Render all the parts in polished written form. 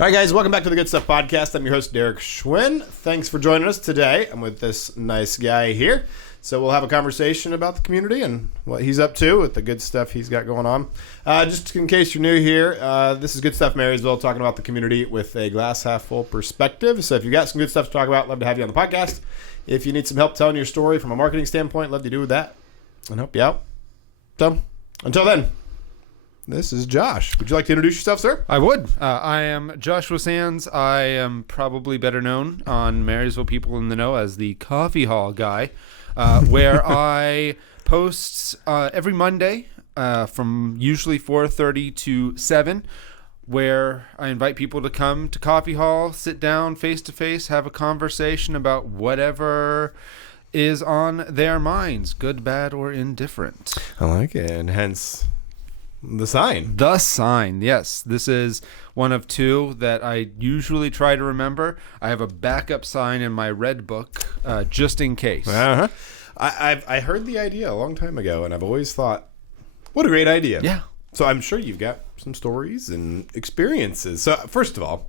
All right, guys, welcome back to the Good Stuff Podcast. I'm your host, Derek Schwinn. Thanks for joining us today. I'm with this nice guy here. So we'll have a conversation about the community and what he's up to with the good stuff he's got going on. Just in case you're new here, this is Good Stuff Marysville, talking about the community with a glass half full perspective. So if you've got some good stuff to talk about, love to have you on the podcast. If you need some help telling your story from a marketing standpoint, love to do with that and help you out. So until then, this is Josh. Would you like to introduce yourself, sir? I would. I am Joshua Sands. I am probably better known on Marysville People in the Know as the Coffee Hall Guy, where I post every Monday from usually 4:30 to 7, where I invite people to come to Coffee Hall, sit down face-to-face, have a conversation about whatever is on their minds, good, bad, or indifferent. I like it, and hence the sign. The sign, yes. This is one of two that I usually try to remember. I have a backup sign in my red book, just in case. Uh-huh. I heard the idea a long time ago, and I've always thought, what a great idea. Yeah. So I'm sure you've got some stories and experiences. So first of all,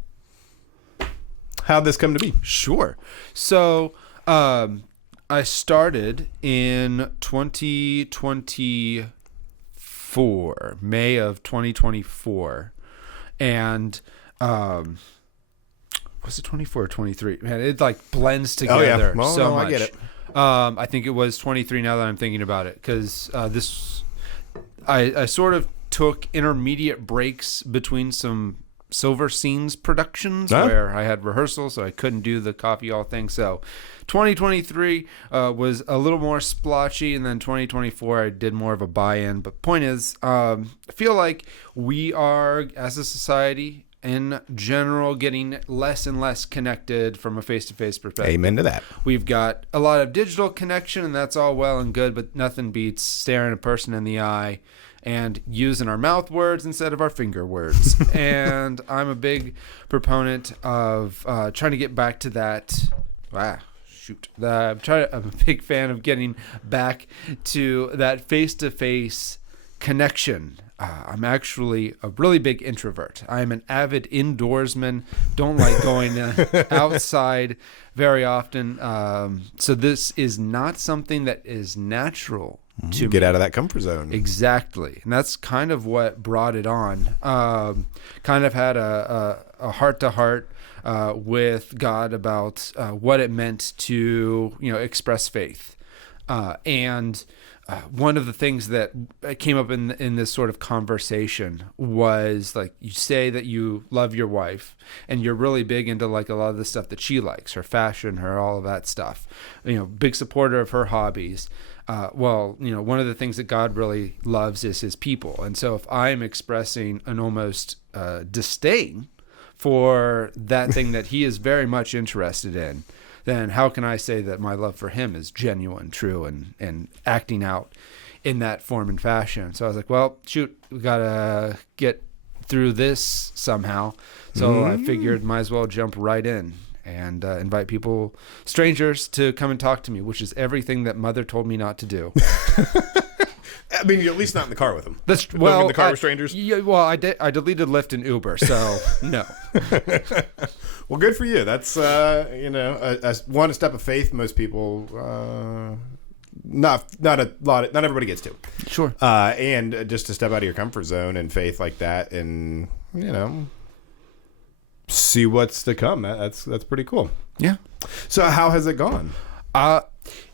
how'd this come to be? Sure. So I started in 2024, May of 2024. And was it 24 or 23? Man, it like blends together so much. I get it. I think it was 23 now that I'm thinking about it, because I sort of took intermediate breaks between some Silver Scenes productions where I had rehearsals, so I couldn't do the Coffee Hall thing. So 2023 was a little more splotchy, and then 2024 I did more of a buy-in. But point is, I feel like we are, as a society in general, getting less and less connected from a face-to-face perspective. Amen to that. We've got a lot of digital connection, and that's all well and good, but nothing beats staring a person in the eye and using our mouth words instead of our finger words. And I'm a big proponent of trying to get back to that. I'm a big fan of getting back to that face-to-face connection. I'm actually a really big introvert. I'm an avid indoorsman. Don't like going outside very often. So this is not something that is natural to get out of that comfort zone. Exactly. And that's kind of what brought it on. Kind of had a heart-to-heart with God about what it meant to, express faith. And one of the things that came up in this sort of conversation was, like, you say that you love your wife and you're really big into like a lot of the stuff that she likes, her fashion, her all of that stuff, big supporter of her hobbies. One of the things that God really loves is his people. And so if I'm expressing an almost disdain for that thing that he is very much interested in, then how can I say that my love for him is genuine, true, and acting out in that form and fashion? So I was like, well, shoot, we got to get through this somehow. So I figured might as well jump right in and invite people, strangers, to come and talk to me, which is everything that Mother told me not to do. I mean, you're at least not in the car with them. That's in the car with strangers. Yeah, well, I deleted Lyft and Uber, so no. Well, good for you. That's one step of faith. Most people, not everybody gets to. Sure. And just to step out of your comfort zone and faith like that, and see what's to come. That's pretty cool. Yeah. So how has it gone?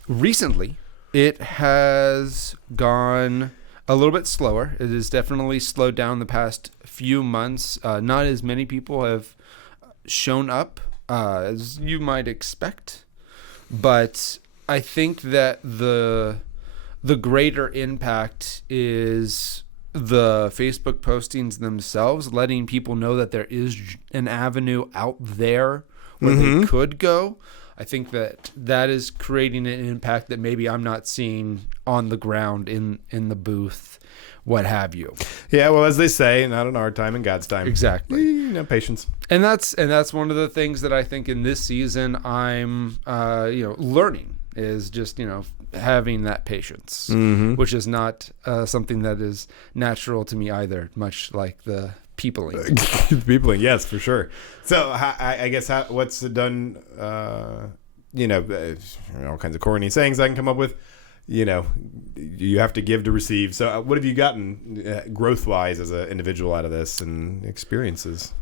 Recently, it has gone a little bit slower. It has definitely slowed down the past few months. Not as many people have shown up as you might expect, but I think that the greater impact is the Facebook postings themselves, letting people know that there is an avenue out there where they could go. I think that is creating an impact that maybe I'm not seeing on the ground in the booth, what have you. Yeah, well, as they say, not in our time, in God's time. Exactly. Patience. And that's one of the things that I think in this season I'm learning is just having that patience, which is not something that is natural to me either, much like the peopling. Peopling, yes, for sure. So I guess what's it done? All kinds of corny sayings I can come up with. You have to give to receive. So what have you gotten growth-wise as an individual out of this and experiences?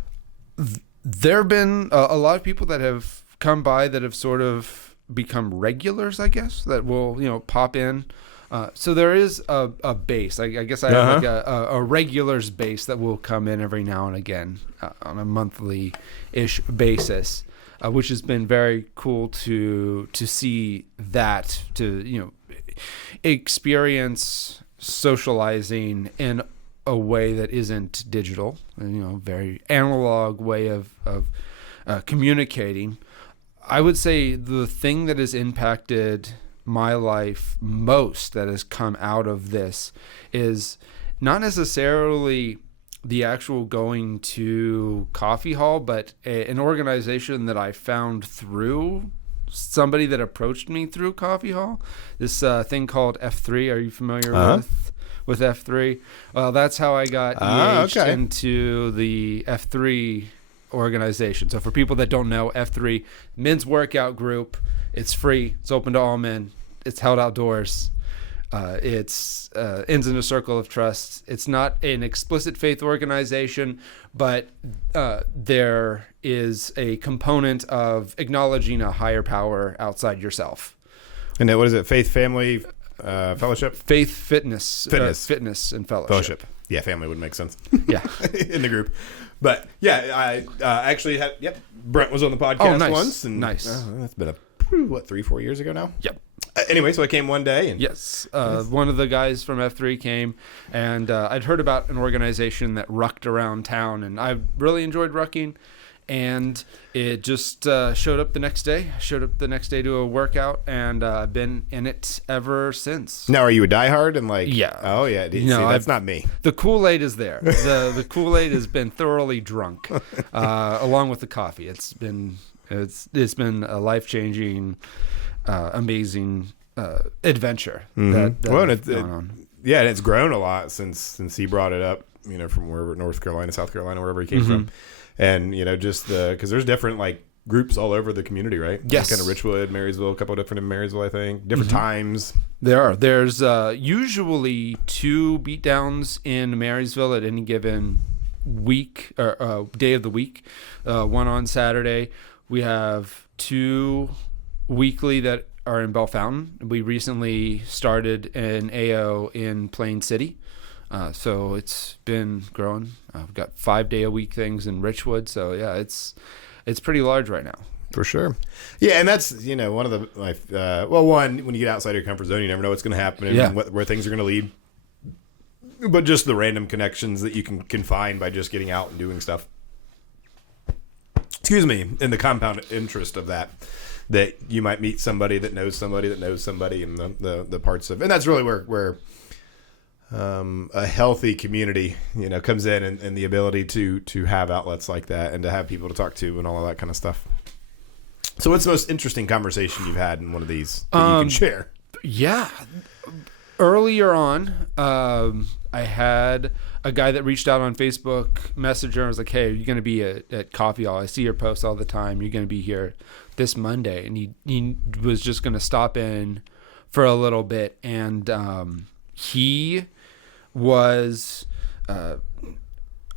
There have been a lot of people that have come by that have sort of become regulars, I guess, that will, pop in. So there is a base. I guess I have like a regulars base that will come in every now and again on a monthly-ish basis, which has been very cool to see that, to, experience socializing in a way that isn't digital, very analog way of communicating. I would say the thing that has impacted my life most that has come out of this is not necessarily the actual going to coffee hall, but an organization that I found through somebody that approached me through coffee hall. This thing called F3. Are you familiar with F3? Well, that's how I got engaged into the F3 organization. So for people that don't know, F3, men's workout group. It's free. It's open to all men. It's held outdoors. It's ends in a circle of trust. It's not an explicit faith organization, but there is a component of acknowledging a higher power outside yourself. And what is it? Faith, family, fellowship? Faith, fitness, and fellowship. Yeah, family would make sense. Yeah, in the group. But yeah, I actually had. Yep, Brent was on the podcast once, and nice. That's been 3-4 years ago now. Yep. Anyway, so I came one day. And yes. One of the guys from F3 came, and I'd heard about an organization that rucked around town, and I really enjoyed rucking, and it just showed up the next day. To a workout, and I've been in it ever since. Now, are you a diehard? And yeah. Oh, yeah. See, that's not me. The Kool-Aid is there. The Kool-Aid has been thoroughly drunk, along with the coffee. It's been a life-changing, amazing adventure that it's gone on. Yeah, and it's grown a lot since he brought it up, from wherever, North Carolina, South Carolina, wherever he came from. And, just because there's different, groups all over the community, right? Yes. Kind of Richwood, Marysville, a couple different in Marysville, I think. Different times. There are. There's usually 2 beatdowns in Marysville at any given week or day of the week. One on Saturday. We have 2 weekly that are in Bell Fountain. We recently started an AO in Plain City. So it's been growing. We've got 5-day-a-week things in Richwood. So yeah, it's pretty large right now. For sure. Yeah, and that's, one of the, one, when you get outside your comfort zone, you never know what's going to happen and where things are going to lead. But just the random connections that you can find by just getting out and doing stuff. Excuse me, in the compound interest of that you might meet somebody that knows somebody that knows somebody, and the parts of, and that's really where a healthy community, comes in, and the ability to have outlets like that and to have people to talk to and all of that kind of stuff. So what's the most interesting conversation you've had in one of these that you can share? Yeah. Earlier on, I had a guy that reached out on Facebook Messenger and was like, "Hey, are you going to be at Coffee Hall? I see your posts all the time. You're going to be here this Monday." And he was just going to stop in for a little bit. And he was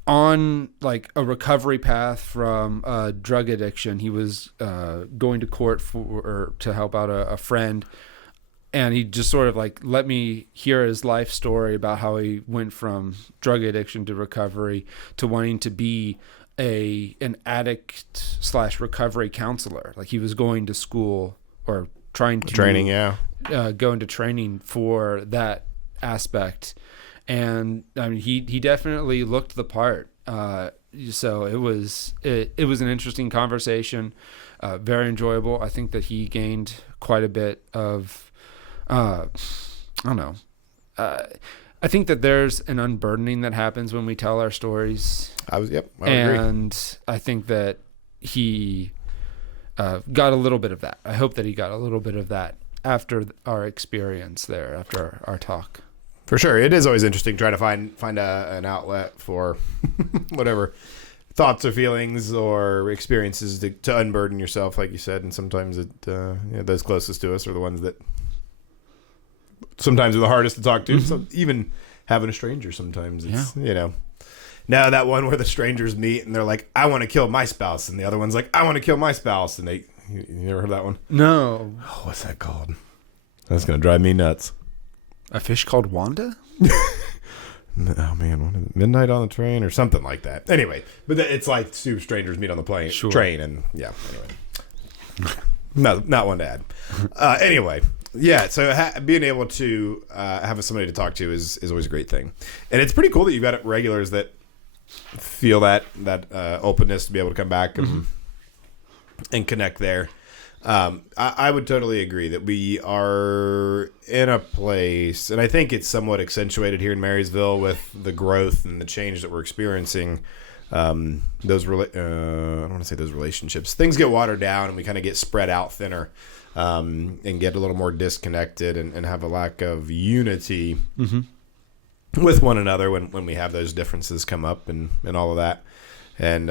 on a recovery path from drug addiction. He was going to court to help out a friend. And he just sort of let me hear his life story about how he went from drug addiction to recovery to wanting to be an addict / recovery counselor. He was going to school or trying to go into training for that aspect. And I mean, he definitely looked the part. So it was an interesting conversation, very enjoyable. I think that he gained quite a bit of. I don't know. I think that there's an unburdening that happens when we tell our stories. I would agree. And I think that he got a little bit of that. I hope that he got a little bit of that after our experience there, after our talk. For sure. It is always interesting trying to find an outlet for whatever thoughts or feelings or experiences to unburden yourself, like you said. And sometimes those closest to us are the ones that sometimes are the hardest to talk to. Mm-hmm. So even having a stranger sometimes, it's, Now that one where the strangers meet and they're like, I want to kill my spouse. And the other one's like, I want to kill my spouse. And you ever heard that one? No. Oh, what's that called? That's going to drive me nuts. A fish called Wanda? Oh, man. Midnight on the Train or something like that. Anyway, but it's like two strangers meet on the train. And anyway. Not one to add. Anyway. Yeah, so being able to have somebody to talk to is always a great thing. And it's pretty cool that you've got regulars that feel that openness to be able to come back and connect there. I would totally agree that we are in a place, and I think it's somewhat accentuated here in Marysville with the growth and the change that we're experiencing. I don't want to say those relationships. Things get watered down and we kind of get spread out thinner and get a little more disconnected and have a lack of unity with one another when we have those differences come up and all of that. And,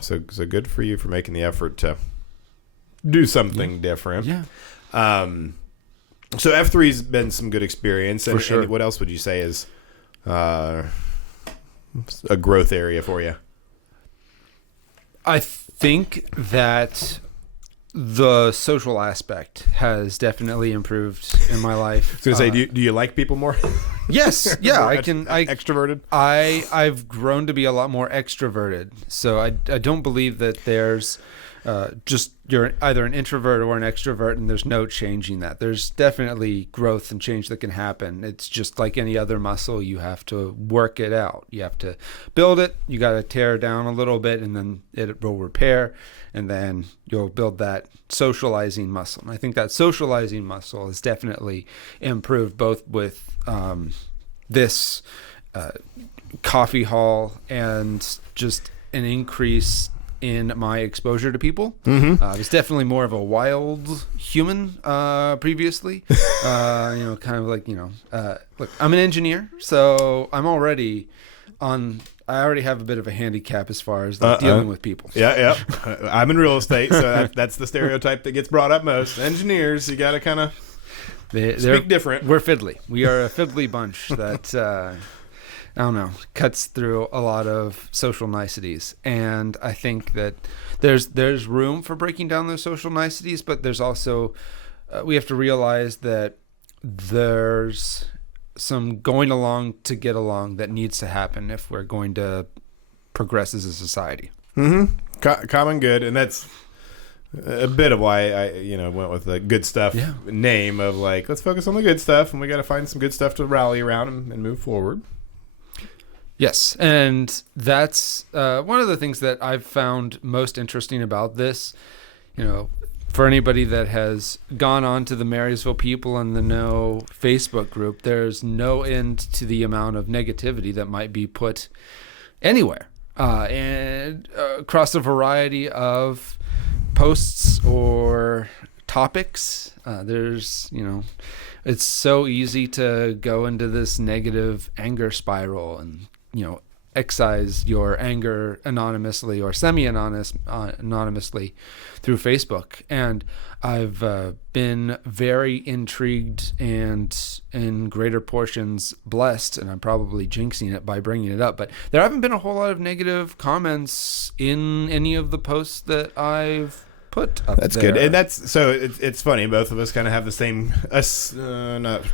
so good for you for making the effort to do something different. Yeah. So F3's been some good experience. For sure. And what else would you say is a growth area for you? I think that the social aspect has definitely improved in my life. I was going to say, do you like people more? Yes. Yeah. Extroverted? I've grown to be a lot more extroverted. So I don't believe that there's just you're either an introvert or an extrovert and there's no changing that. There's definitely growth and change that can happen. It's just like any other muscle. You have to work it out. You have to build it. You got to tear it down a little bit and then it will repair. And then you'll build that socializing muscle. And I think that socializing muscle has definitely improved both with this coffee hall and just an increase in my exposure to people. I was definitely more of a wild human previously. Kind of like, look, I'm an engineer, so I already have a bit of a handicap as far as dealing with people. Yeah. I'm in real estate, so that's the stereotype that gets brought up most. Engineers, you got to kind of speak different. We're fiddly. We are a fiddly bunch that, I don't know, cuts through a lot of social niceties. And I think that there's room for breaking down those social niceties, but there's also, we have to realize that there's some going along to get along that needs to happen if we're going to progress as a society. Common good, and that's a bit of why I went with the good stuff name of like, let's focus on the good stuff, and we got to find some good stuff to rally around and move forward. Yes, and that's one of the things that I've found most interesting about this. For anybody that has gone on to the Marysville People and the Know Facebook group, there's no end to the amount of negativity that might be put anywhere and across a variety of posts or topics. It's so easy to go into this negative anger spiral and excise your anger anonymously or anonymously through Facebook. And I've been very intrigued and in greater portions blessed, and I'm probably jinxing it by bringing it up, but there haven't been a whole lot of negative comments in any of the posts that I've put up. That's there. good. And it's funny, both of us kind of have the same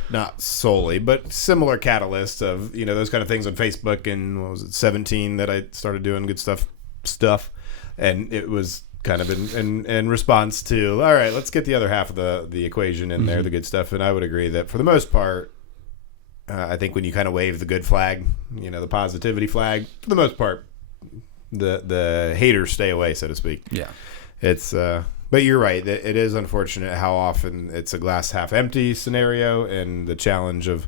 not solely but similar catalyst of those kind of things on Facebook. And what was it, 17 that I started doing good stuff, and it was kind of in response to, all right, let's get the other half of the equation in there, the good stuff. And I would agree that for the most part, I think when you kind of wave the good flag, the positivity flag, for the most part, the haters stay away, so to speak. Yeah. It's but you're right. It is unfortunate how often it's a glass half empty scenario and the challenge of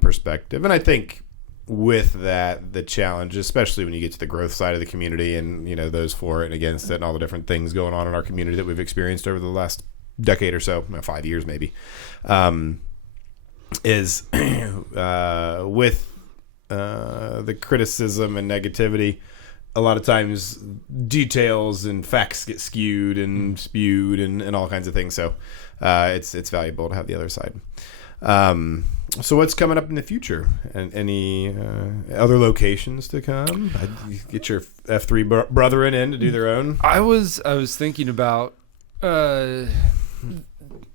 perspective. And I think with that, the challenge, especially when you get to the growth side of the community and those for it and against it and all the different things going on in our community that we've experienced over the last decade or so, 5 years maybe. is with the criticism and negativity, a lot of times details and facts get skewed and spewed and all kinds of things. So it's valuable to have the other side. So what's coming up in the future? And any other locations to come? Get your F3 brethren in to do their own. I was thinking about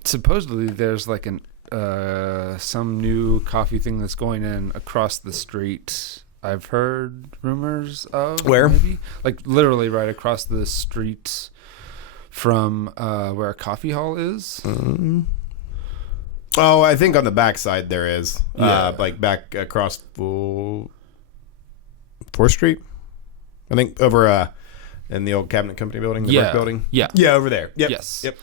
supposedly there's like an some new coffee thing that's going in across the street. I've heard rumors of where, maybe like literally right across the street from where a coffee hall is. Mm-hmm. Oh, I think on the back side there is. Like back across 4th Street. I think over in the old cabinet company building, the brick building. Yeah, over there. Yep. Yes. Yep.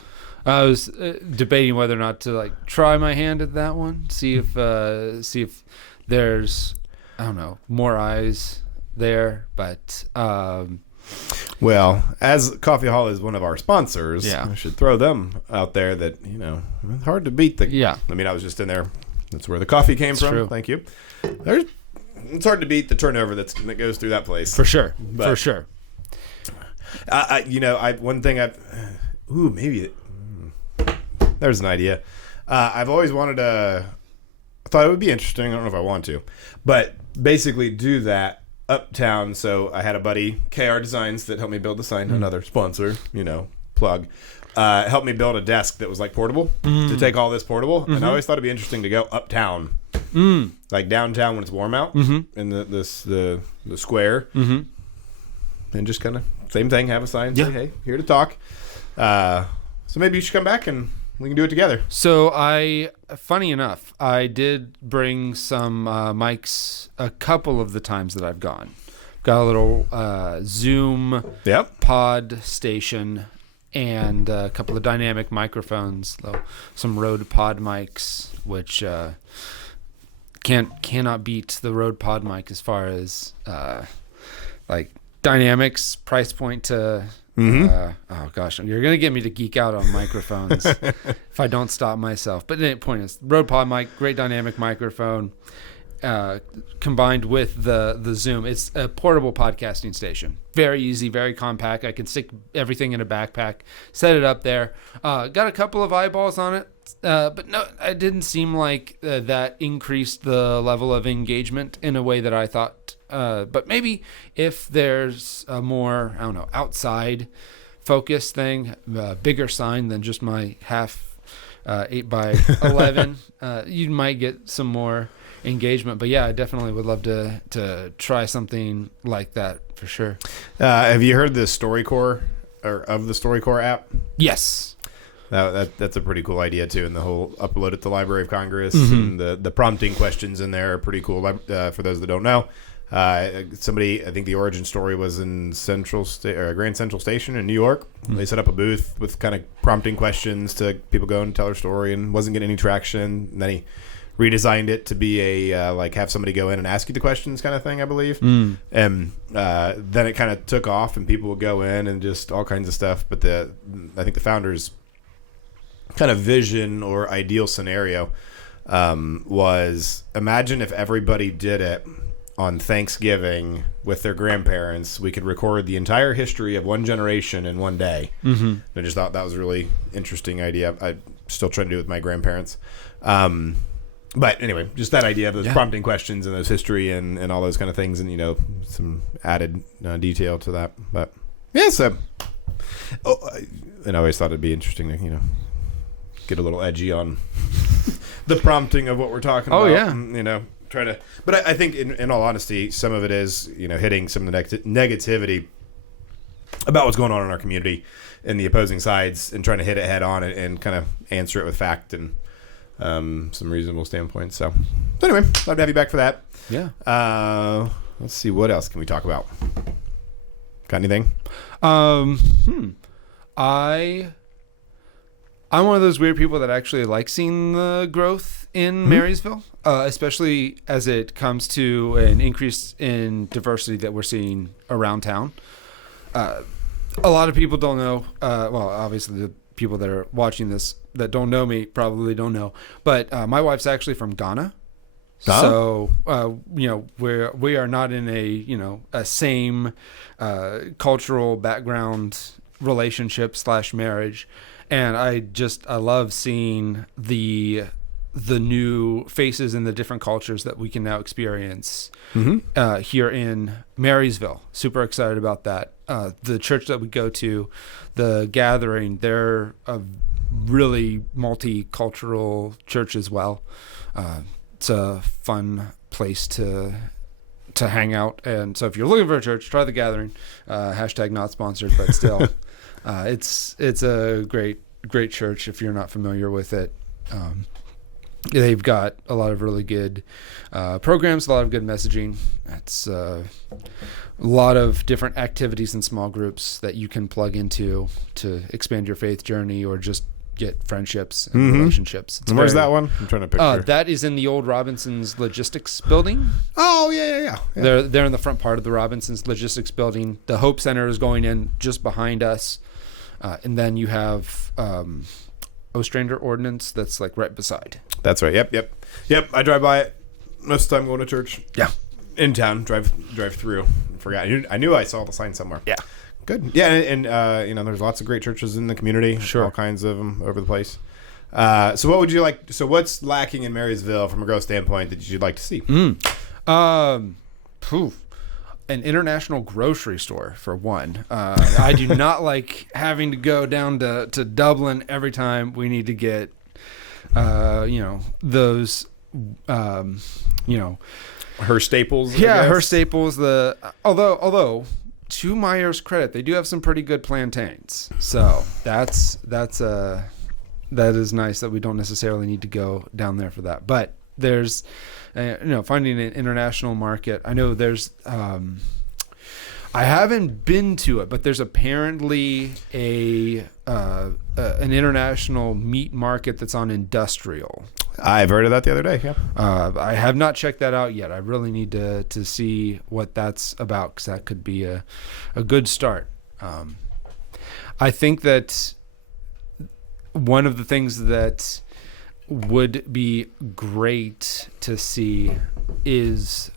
I was debating whether or not to like try my hand at that one, see if there's, I don't know, more eyes there. But well, as Coffee Hall is one of our sponsors, I should throw them out there. That it's hard to beat the. Yeah. I mean, I was just in there. That's where the coffee came from. True. Thank you. It's hard to beat the turnover that goes through that place. For sure. One thing maybe there's an idea. I've always wanted to. I thought it would be interesting. I don't know if I want to, but basically do that uptown. So I had a buddy, KRDesigns, that helped me build the sign. Another sponsor, plug. Helped me build a desk that was like portable to take all this portable. And I always thought it'd be interesting to go uptown, like downtown when it's warm out in the square, and just kind of same thing. Have a sign, say hey, here to talk. So maybe you should come back and we can do it together. So funny enough, I did bring some mics a couple of the times that I've gone. Got a little Zoom pod station and a couple of dynamic microphones, some Rode pod mics, which cannot beat the Rode pod mic as far as like dynamics, price point to. Oh gosh, you're gonna get me to geek out on microphones if I don't stop myself. But the point is, Rode Pod mic, great dynamic microphone, combined with the Zoom. It's a portable podcasting station. Very easy, very compact. I can stick everything in a backpack, set it up there. Got a couple of eyeballs on it, but no, it didn't seem like that increased the level of engagement in a way that I thought. But maybe if there's a more, I don't know, outside focus thing, bigger sign than just my half 8x11, you might get some more engagement. But yeah, I definitely would love to try something like that for sure. Have you heard the StoryCorps or of the StoryCorps app? Yes. That's a pretty cool idea too, and the whole upload it to Library of Congress and the prompting questions in there are pretty cool. For those that don't know. Somebody, I think the origin story was in Grand Central Station in New York. They set up a booth with kind of prompting questions to people go and tell their story, and wasn't getting any traction. And then he redesigned it to be a like have somebody go in and ask you the questions kind of thing, I believe. And then it kind of took off, and people would go in and just all kinds of stuff. But I think the founders' kind of vision or ideal scenario was, imagine if everybody did it on Thanksgiving with their grandparents. We could record the entire history of one generation in one day. I just thought that was a really interesting idea. I'm still trying to do it with my grandparents. But anyway, just that idea of those prompting questions and those history and all those kind of things, and some added detail to that. But yeah, so and I always thought it'd be interesting to get a little edgy on the prompting of what we're talking about. And, try to, but I think in all honesty, some of it is hitting some of the negativity about what's going on in our community and the opposing sides, and trying to hit it head on and kind of answer it with fact and some reasonable standpoints. So anyway, glad to have you back for that. Let's see, what else can we talk about? Got anything? I'm one of those weird people that actually like seeing the growth in Marysville, especially as it comes to an increase in diversity that we're seeing around town. A lot of people don't know, well, obviously the people that are watching this that don't know me probably don't know, but my wife's actually from Ghana. Oh. So, we are not in a same cultural background relationship / marriage. And I love seeing the new faces in the different cultures that we can now experience here in Marysville. Super excited about that. The church that we go to, the Gathering, they're a really multicultural church as well. It's a fun place to hang out. And so if you're looking for a church, try the Gathering. Hashtag not sponsored, but still, it's a great church if you're not familiar with it. They've got a lot of really good programs, a lot of good messaging. It's a lot of different activities and small groups that you can plug into to expand your faith journey or just get friendships and relationships. Where's that one? I'm trying to picture. That is in the old Robinson's Logistics building. Oh, yeah. They're in the front part of the Robinson's Logistics building. The Hope Center is going in just behind us. And then you have Ostrander Ordnance that's like right beside. That's right. Yep. I drive by it most of the time going to church. Yeah. In town, drive through. Forgot. I knew I saw the sign somewhere. Yeah. Good. Yeah, and there's lots of great churches in the community. Sure. All kinds of them over the place. So what would you like? So what's lacking in Marysville from a growth standpoint that you'd like to see? An international grocery store, for one. I do not like having to go down to Dublin every time we need to get, those, Her staples. Yeah, her staples. Although to Meyer's credit, they do have some pretty good plantains. So that is nice that we don't necessarily need to go down there for that. But there's, finding an international market. I know there's, I haven't been to it, but there's apparently an international meat market that's on Industrial. I've heard of that the other day. Yeah. I have not checked that out yet. I really need to see what that's about, because that could be a good start. I think that one of the things that would be great to see is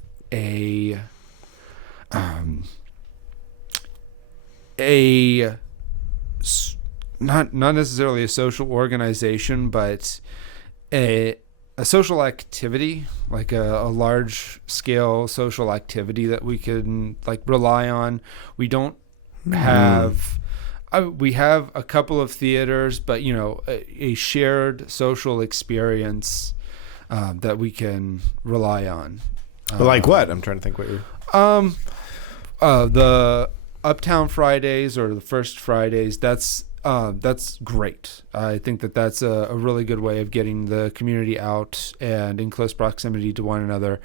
not necessarily a social organization, but a social activity, like a large scale social activity that we can like rely on. We don't have, we have a couple of theaters, but a shared social experience that we can rely on. Like what? I'm trying to think what you're. The Uptown Fridays or the First Fridays. That's great. I think that's a really good way of getting the community out and in close proximity to one another.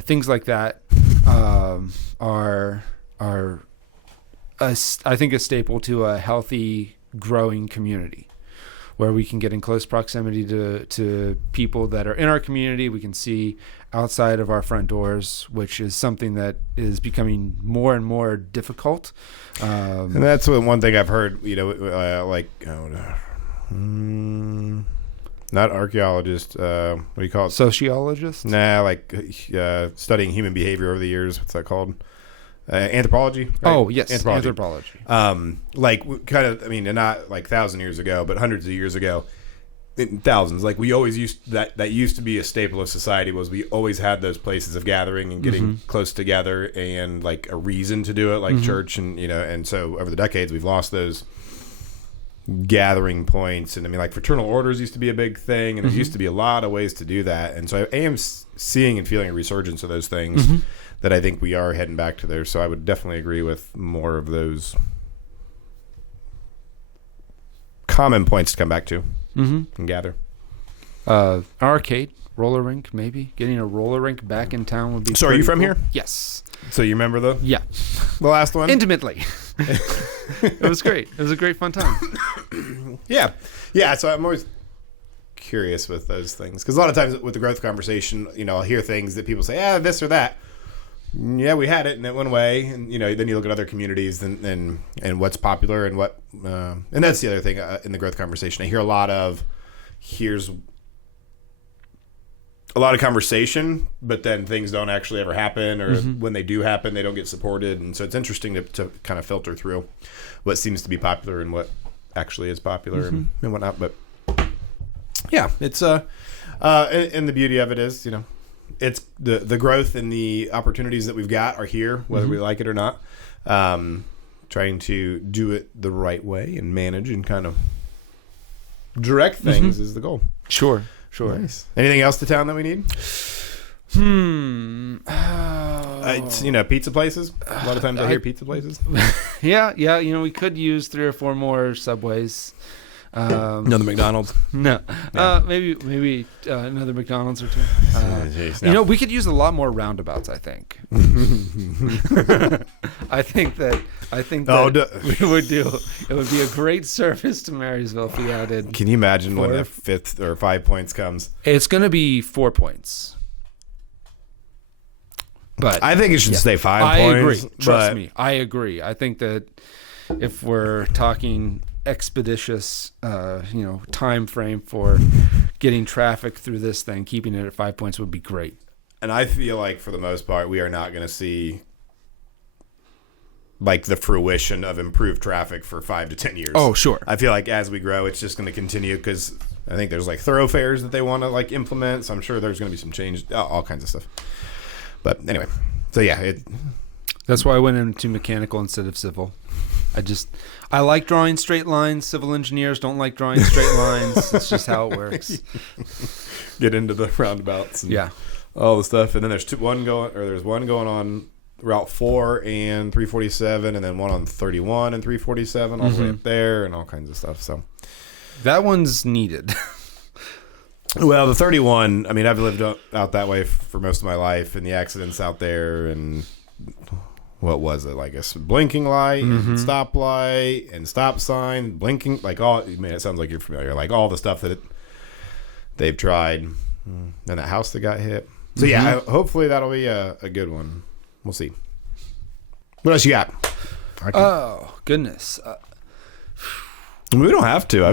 Things like that are I think a staple to a healthy, growing community, where we can get in close proximity to people that are in our community. We can see outside of our front doors, which is something that is becoming more and more difficult. And that's one thing I've heard, not archaeologist, what do you call it? Sociologist? Nah, studying human behavior over the years. What's that called? Anthropology? Right? Oh, yes, anthropology. And not like 1,000 years ago, but hundreds of years ago, thousands. Like we always that used to be a staple of society. Was we always had those places of gathering and getting close together, and like a reason to do it, like church, and so over the decades we've lost those gathering points. And I mean, like fraternal orders used to be a big thing, and there used to be a lot of ways to do that. And so I am seeing and feeling a resurgence of those things that I think we are heading back to there. So I would definitely agree with more of those common points to come back to and gather. Arcade, roller rink, maybe. Getting a roller rink back in town would be So are you from cool. here? Yes. So you remember the last one? Intimately. It was great. It was a great fun time. Yeah. So I'm always curious with those things, because a lot of times with the growth conversation, I'll hear things that people say, this or that. Yeah, we had it and it went away, and then you look at other communities and what's popular and what, and that's the other thing in the growth conversation. I hear a lot of here's a lot of conversation, but then things don't actually ever happen, or when they do happen, they don't get supported. And so it's interesting to kind of filter through what seems to be popular and what actually is popular and whatnot. But yeah, it's and the beauty of it is, you know, it's the growth and the opportunities that we've got are here, whether we like it or not. Trying to do it the right way and manage and kind of direct things is the goal. Sure. Nice. Anything else to town that we need? You know, pizza places. A lot of times I hear pizza places. Yeah. You know, we could use 3 or 4 more Subways. Another McDonald's. No. Maybe another McDonald's or 2. You know, we could use a lot more roundabouts, I think. I think that we would do. It would be a great service to Marysville if we added. Can you imagine when the 5th or 5 points comes? It's going to be 4 points. But I think it should stay 5 points. I agree. Trust me. I agree. I think that if we're talking expeditious, time frame for getting traffic through this thing, keeping it at 5 points would be great. And I feel like for the most part, we are not going to see like the fruition of improved traffic for 5 to 10 years. Oh, sure. I feel like as we grow, it's just going to continue because I think there's like thoroughfares that they want to like implement. So I'm sure there's going to be some change, all kinds of stuff. But anyway, so yeah, that's why I went into mechanical instead of civil. I like drawing straight lines. Civil engineers don't like drawing straight lines. It's just how it works. Get into the roundabouts and all the stuff. And then there's one going on Route 4 and 347, and then one on 31 and 347 all the way up there and all kinds of stuff. So that one's needed. Well, the 31, I mean, I've lived out that way for most of my life, and the accidents out there, and what was it, like a blinking light, and stoplight, and stop sign, blinking, like all, I mean, it sounds like you're familiar, like all the stuff that they've tried, and that house that got hit. So yeah, hopefully that'll be a good one. We'll see. What else you got? Oh, goodness. We don't have to. I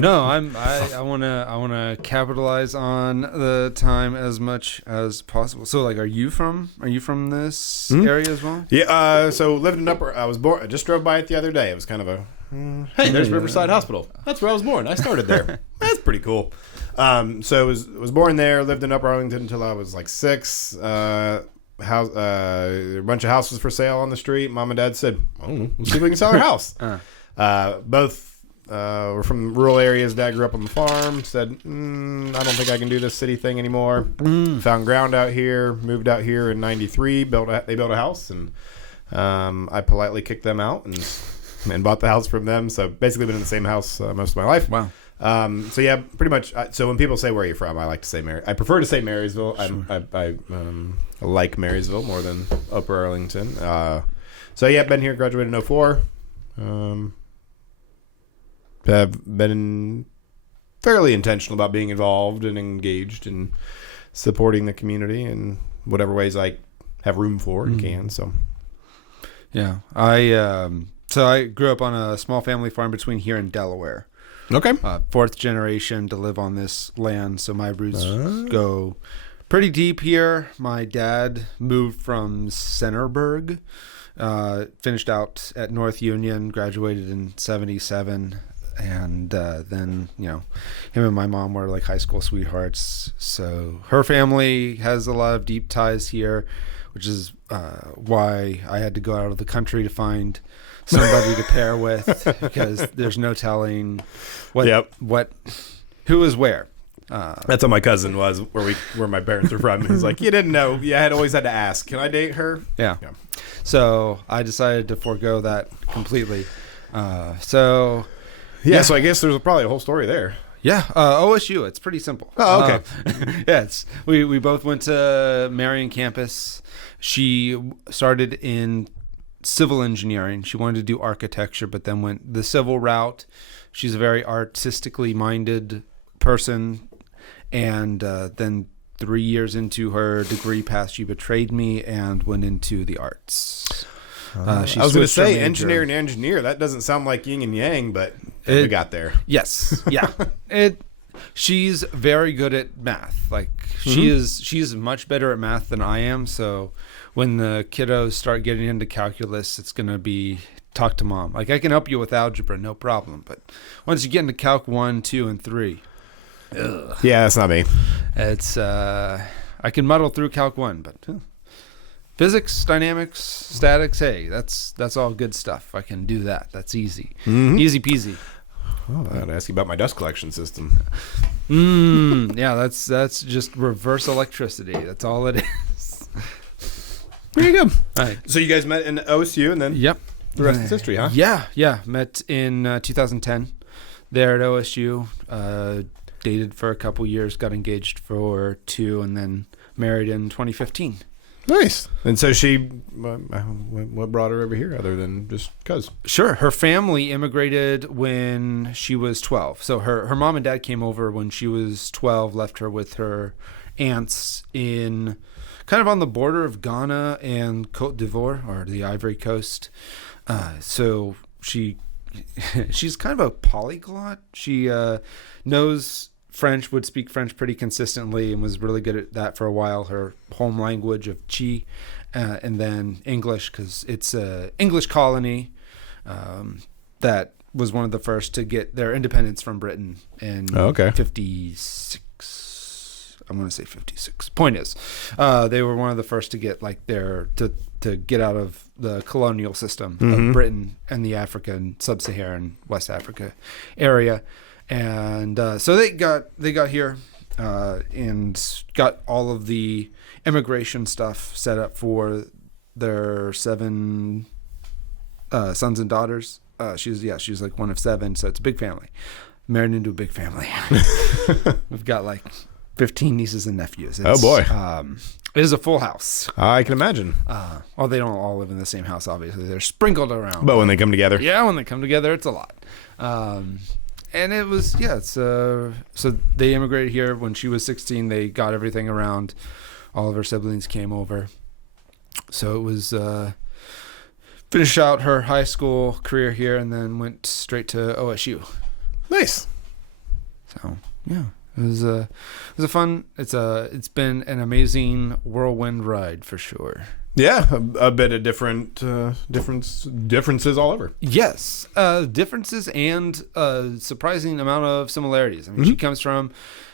want to capitalize on the time as much as possible. So, like, are you from this area as well? Yeah. So lived in Upper. I was born. I just drove by it the other day. It was kind of a hey, there's Riverside Hospital. That's where I was born. I started there. That's pretty cool. So I was born there. Lived in Upper Arlington until I was like 6. A bunch of houses for sale on the street. Mom and Dad said, "I don't know. Let's see if we can sell our house." Both. We're from rural areas. Dad grew up on the farm. Said, I don't think I can do this city thing anymore. Found ground out here. Moved out here in '93. They built a house, and I politely kicked them out and bought the house from them. So basically, been in the same house most of my life. Wow. So yeah, pretty much. So when people say where are you from, I like to say I prefer to say Marysville. Sure. I like Marysville more than Upper Arlington. So yeah, been here. Graduated in '04. Have been fairly intentional about being involved and engaged and supporting the community in whatever ways I have room for and can. So, yeah, I grew up on a small family farm between here and Delaware. Okay, 4th generation to live on this land, so my roots go pretty deep here. My dad moved from Centerburg, finished out at North Union, graduated in '77. And then, him and my mom were like high school sweethearts. So her family has a lot of deep ties here, which is why I had to go out of the country to find somebody to pair with, because there's no telling who is where. That's how my cousin was, where my parents were from. He's like, you didn't know. Yeah, I had always had to ask, can I date her? Yeah. So I decided to forego that completely. Yeah, so I guess there's probably a whole story there. Yeah, OSU. It's pretty simple. Oh, okay. Yeah, we both went to Marion campus. She started in civil engineering. She wanted to do architecture, but then went the civil route. She's a very artistically minded person, and then 3 years into her degree path, she betrayed me and went into the arts. I was going to say engineer and engineer. That doesn't sound like yin and yang, but we got there. Yes. Yeah. She's very good at math. Like she's much better at math than I am. So when the kiddos start getting into calculus, it's going to be talk to mom. Like I can help you with algebra, no problem. But once you get into calc 1, 2, and 3, yeah, that's not me. it's I can muddle through calc 1, but physics, dynamics, statics, hey, that's all good stuff. I can do that. That's easy. Easy peasy. Oh, I gotta ask you about my dust collection system. Yeah, that's just reverse electricity. That's all it is. There you go. All right. So you guys met in OSU, and then Yep. the rest is history, huh? Yeah. Met in 2010 there at OSU. Dated for a couple years, got engaged for 2, and then married in 2015. Nice. And so she, what brought her over here other than just cuz? Sure. Her family immigrated when she was 12. So her mom and dad came over when she was 12, left her with her aunts in kind of on the border of Ghana and Côte d'Ivoire, or the Ivory Coast. So she's kind of a polyglot. She knows French, would speak French pretty consistently, and was really good at that for a while. Her home language of Chi, and then English, because it's a English colony that was one of the first to get their independence from Britain in 56. I'm going to say 56. Point is, they were one of the first to get like to get out of the colonial system of Britain and the Africa and sub-Saharan West Africa area. And so they got here and got all of the immigration stuff set up for their 7 sons and daughters. She's like one of 7, so it's a big family. Married into a big family. We've got like 15 nieces and nephews. Oh boy. It is a full house. I can imagine. Well, they don't all live in the same house, obviously. They're sprinkled around. But when they come together. Yeah, when they come together, it's a lot. And it was, so they immigrated here when she was 16. They got everything around. All of her siblings came over. So it was, finished out her high school career here and then went straight to OSU. Nice. So, yeah, it was a fun, it's been an amazing whirlwind ride for sure. Yeah, a bit of differences all over. Yes, differences and a surprising amount of similarities. I mean, she comes from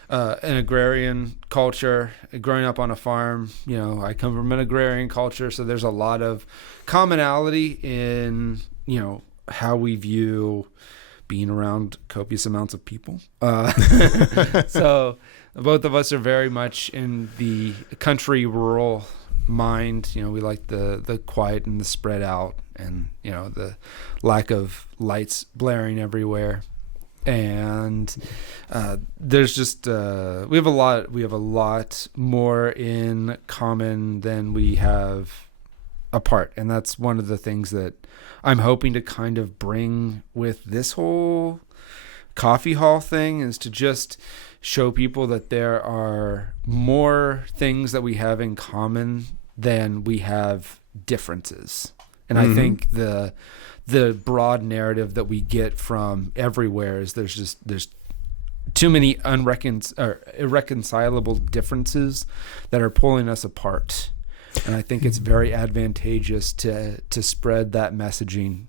an agrarian culture, growing up on a farm. You know, I come from an agrarian culture, so there's a lot of commonality in, you know, how we view being around copious amounts of people. So both of us are very much in the country rural mind. You know, we like the quiet and the spread out, and you know, the lack of lights blaring everywhere. And there's just we have a lot more in common than we have apart, and that's one of the things that I'm hoping to kind of bring with this whole coffee hall thing, is to just show people that there are more things that we have in common than we have differences. And I think the broad narrative that we get from everywhere is there's too many irreconcilable differences that are pulling us apart. And I think it's very advantageous to spread that messaging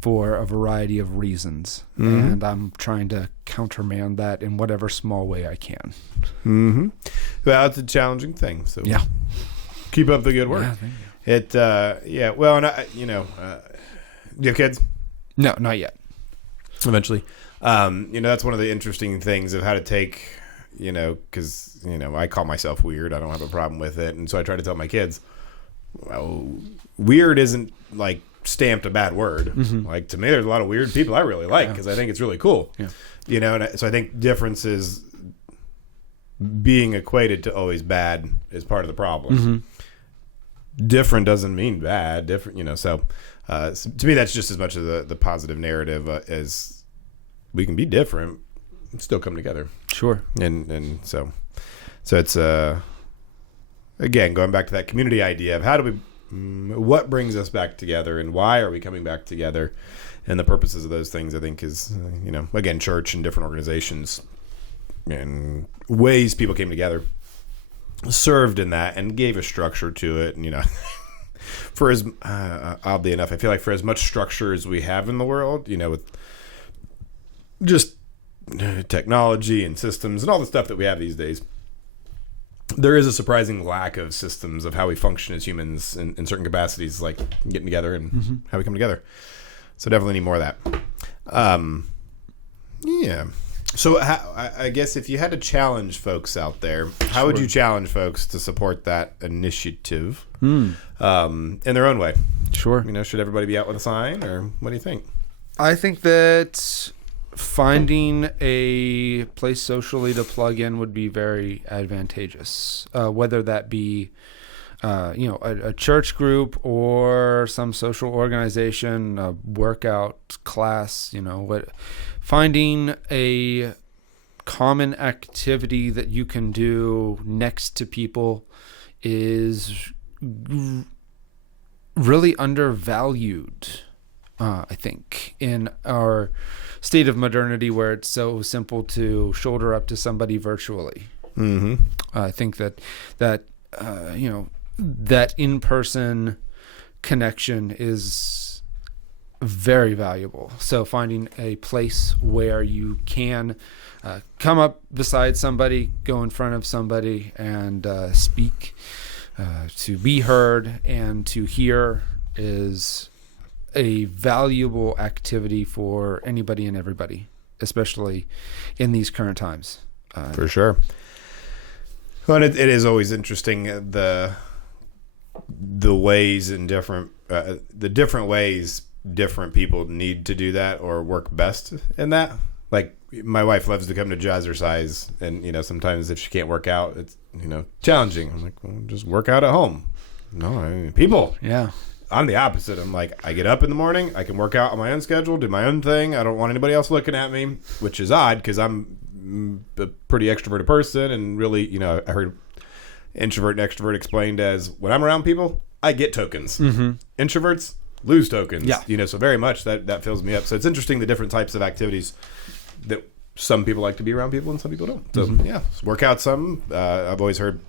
for a variety of reasons. And I'm trying to countermand that in whatever small way I can. Well, it's a challenging thing. So yeah, keep up the good work. Yeah, thank you. Well, and do you have kids? No, not yet. Eventually. That's one of the interesting things of how to take, because, I call myself weird. I don't have a problem with it. And so I try to tell my kids, well, weird isn't like stamped a bad word. Like, to me, there's a lot of weird people I really like because I think it's really cool. Yeah. And so I think differences being equated to always bad is part of the problem. Different doesn't mean bad. Different, so to me, that's just as much of the positive narrative as we can be different and still come together. Sure. And so it's again, going back to that community idea of how do we, what brings us back together and why are we coming back together, and the purposes of those things, I think is, again, church and different organizations and ways people came together served in that and gave a structure to it. And, for as oddly enough, I feel like for as much structure as we have in the world, with just technology and systems and all the stuff that we have these days, there is a surprising lack of systems of how we function as humans in certain capacities, like getting together and how we come together. So definitely need more of that. Yeah. So I guess if you had to challenge folks out there, how would you challenge folks to support that initiative in their own way? Sure. Should everybody be out with a sign, or what do you think? I think that finding a place socially to plug in would be very advantageous, whether that be a church group or some social organization, a workout class, finding a common activity that you can do next to people is really undervalued, I think, in our state of modernity where it's so simple to shoulder up to somebody virtually. Mm-hmm. I think that in-person connection is very valuable. So finding a place where you can come up beside somebody, go in front of somebody, and speak, to be heard and to hear is a valuable activity for anybody and everybody, especially in these current times. For sure. Well, and it is always interesting the ways in different ways different people need to do that or work best in that. Like, my wife loves to come to Jazzercise, and sometimes if she can't work out, it's challenging. I'm like, well, just work out at home. No, people. Yeah. I'm the opposite. I'm like, I get up in the morning, I can work out on my own schedule, do my own thing. I don't want anybody else looking at me, which is odd because I'm a pretty extroverted person, and really, I heard introvert and extrovert explained as when I'm around people, I get tokens. Mm-hmm. Introverts lose tokens. Yeah. So very much that fills me up. So it's interesting the different types of activities that some people like to be around people and some people don't. So yeah, work out some. I've always heard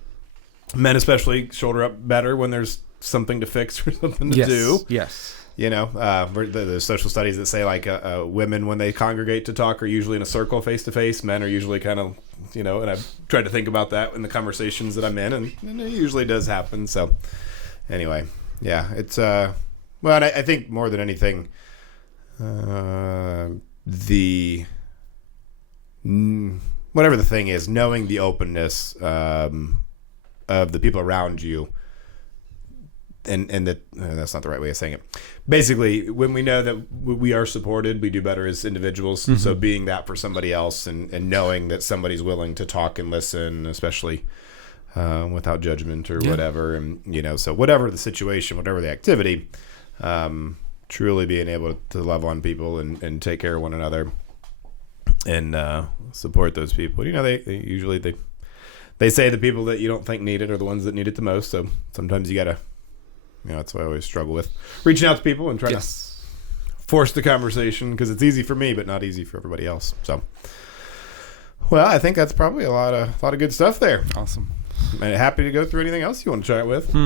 men especially shoulder up better when there's something to fix or something to do. Yes. The social studies that say like women, when they congregate to talk, are usually in a circle face to face. Men are usually kind of, and I've tried to think about that in the conversations that I'm in, and it usually does happen. So anyway, yeah, it's well, and I think more than anything, whatever the thing is, knowing the openness of the people around you. And that that's not the right way of saying it. Basically, when we know that we are supported, we do better as individuals. Mm-hmm. So being that for somebody else and knowing that somebody's willing to talk and listen, especially without judgment or whatever. And, so whatever the situation, whatever the activity, truly being able to love on people and take care of one another and support those people. They usually they say the people that you don't think need it are the ones that need it the most. So sometimes you got to, that's what I always struggle with. Reaching out to people and trying to force the conversation, because it's easy for me, but not easy for everybody else. So, well, I think that's probably a lot of good stuff there. Awesome. And happy to go through anything else you want to chat with. Let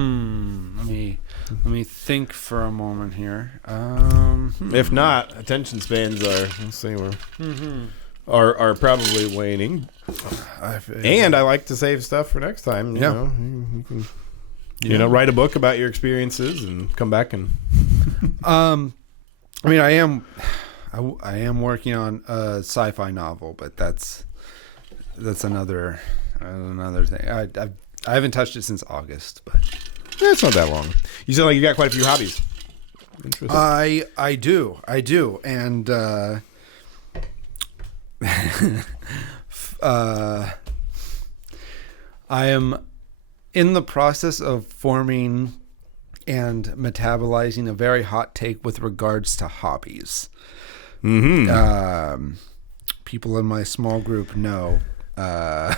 me think for a moment here. If not, attention spans are probably waning. And I like to save stuff for next time. You know, you can. Write a book about your experiences and come back and. I am working on a sci-fi novel, but that's another thing. I haven't touched it since August, but it's not that long. You sound like you got quite a few hobbies. Interesting. I do, and I am in the process of forming and metabolizing a very hot take with regards to hobbies. Mm-hmm. People in my small group know I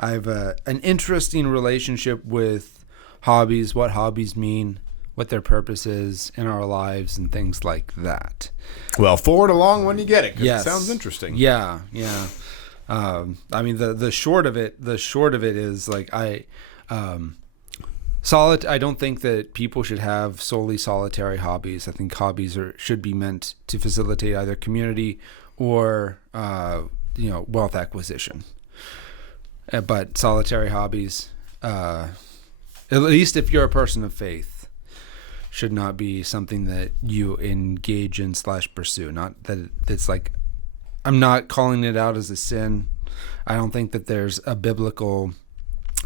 have an interesting relationship with hobbies, what hobbies mean, what their purpose is in our lives, and things like that. Well, forward along when you get it, because it sounds interesting. Yeah. I mean, the short of it is like I don't think that people should have solely solitary hobbies. I think hobbies should be meant to facilitate either community or wealth acquisition. But solitary hobbies, at least if you're a person of faith, should not be something that you engage in / pursue. Not that it's like, I'm not calling it out as a sin. I don't think that there's a biblical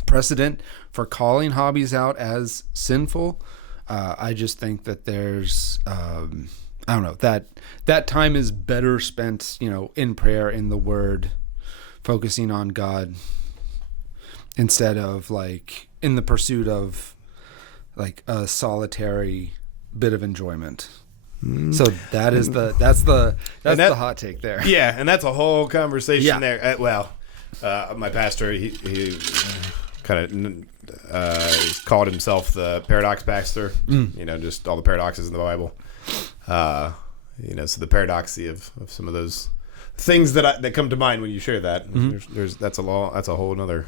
precedent for calling hobbies out as sinful. I just think that there's I don't know, that time is better spent in prayer, in the word, focusing on God, instead of like in the pursuit of like a solitary bit of enjoyment. So that's the hot take there. Yeah, and that's a whole conversation there. My pastor, he kind of called himself the paradox pastor. Just all the paradoxes in the Bible. So the paradoxy of some of those things that come to mind when you share that. That's a whole another.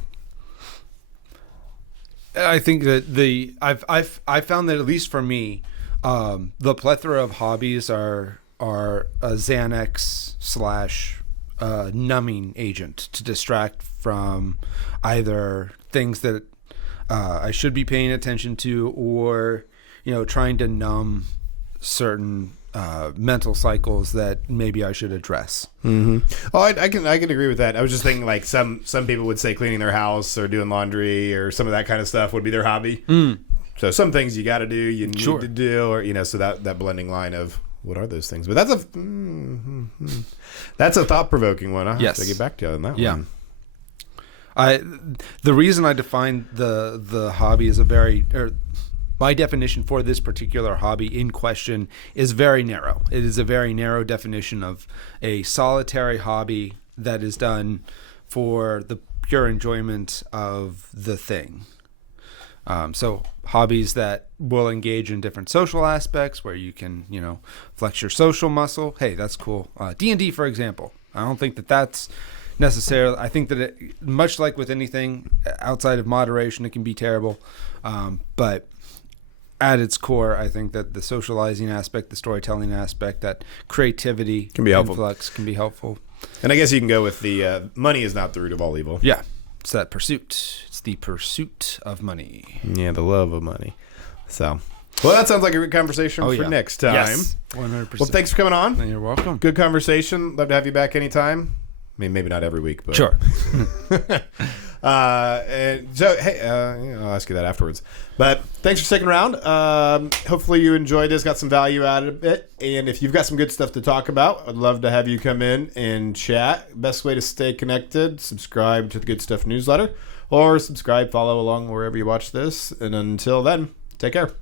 I think that I've found that, at least for me, the plethora of hobbies are a Xanax / numbing agent to distract from either things that I should be paying attention to, or trying to numb certain mental cycles that maybe I should address. Oh, I can agree with that. I was just thinking like some people would say cleaning their house or doing laundry or some of that kind of stuff would be their hobby. So some things you got to do, you need to do, or so that blending line of what are those things. But that's a thought provoking one. I'll have to get back to you on that one. The reason I define the hobby as my definition for this particular hobby in question is very narrow. It is a very narrow definition of a solitary hobby that is done for the pure enjoyment of the thing. So hobbies that will engage in different social aspects where you can, flex your social muscle. Hey, that's cool. D&D, for example. I don't think that that's necessarily, I think that much like with anything outside of moderation, it can be terrible. But at its core, I think that the socializing aspect, the storytelling aspect, that creativity can be helpful. Influx can be helpful. And I guess you can go with the money is not the root of all evil. Yeah. It's that pursuit. It's the pursuit of money. Yeah, the love of money. So, well, that sounds like a good conversation for next time. Yes, 100%. Well, thanks for coming on. You're welcome. Good conversation. Love to have you back anytime. I mean, maybe not every week, but sure. And so, hey, I'll ask you that afterwards. But thanks for sticking around. Hopefully you enjoyed this, got some value out of it. And if you've got some good stuff to talk about, I'd love to have you come in and chat. Best way to stay connected, subscribe to the Good Stuff newsletter, or subscribe, follow along wherever you watch this. And until then, take care.